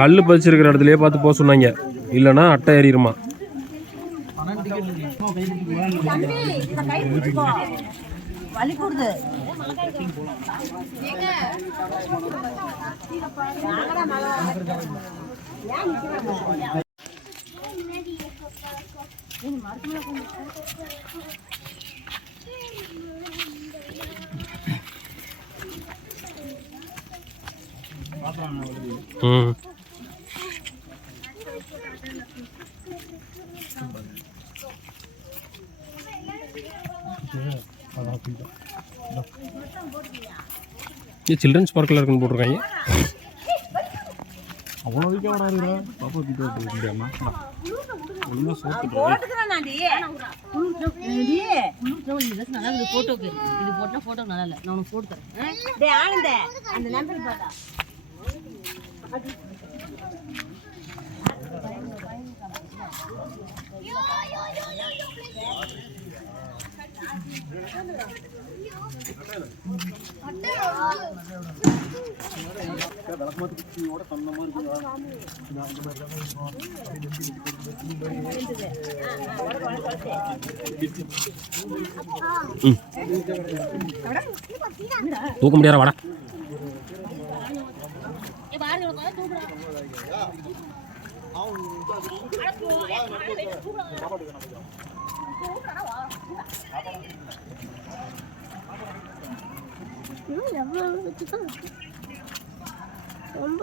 கல் பதிச்சிருக்கிற இடத்துலயே பார்த்து போக சொன்னாங்க, இல்லைன்னா அட்டை ஏறிடுமா. சில்ட்ரன்ஸ் பார்க்கில் இருக்குன்னு போட்டிருக்காங்க. அவ்வளோ வீக்கா வராதுடா பாப்பா வீக்கா முடியாமா ஒழுங்கா போட்டோக்கு இது போட்டா போட்டோ நல்லா இல்லை. நான் உனக்கு போட்டு தரேன். அந்த நம்பர் பார்த்தா தூக்க முடியாத வாடா. ரொம்ப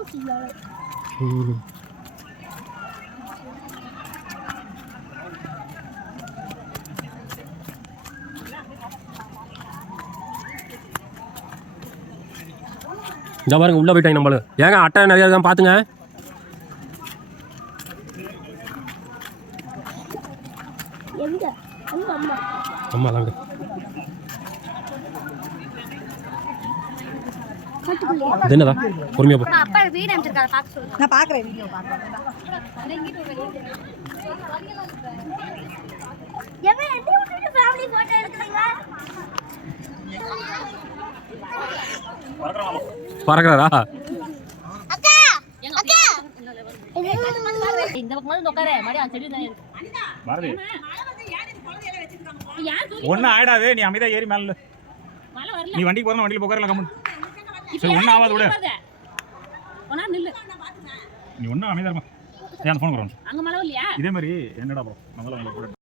இந்த பாருங்க உள்ள போயிட்டாங்க நம்மளு. ஏங்க அட்டை நிறைய தான் பாத்துங்க. அம்மா தாங்க என்னதா பொறுமையா போ. அப்பா வீடியோ அனுப்பிச்சிருக்காங்க பார்க்க சொல்லுங்க. நான் பார்க்கறேன் வீடியோ பார்க்கறேன். ஏங்க என்ன ஃபேமிலி போட்டோ எடுக்கறீங்க? பறக்கறடா. அக்கா அக்கா இந்த பக்கம் வந்து உட்காரே மாடி அந்த செடி தான் இருக்கு. பாரதி ஒண்ணு ஆயிடாதே, நீ அமைதியா ஏறி மேல நீ வண்டிக்கு போறா வண்டியில போகறல கம்மன். சரி ஒண்ணு ஆவாத விடு. ஒண்ணா நில்லு. நீ ஒண்ணு அமைதியா இருமா. ஏன் ஃபோன் கரோம். அங்க மழை இல்லையா? இதே மாதிரி என்னடா ப்ரோ நம்மள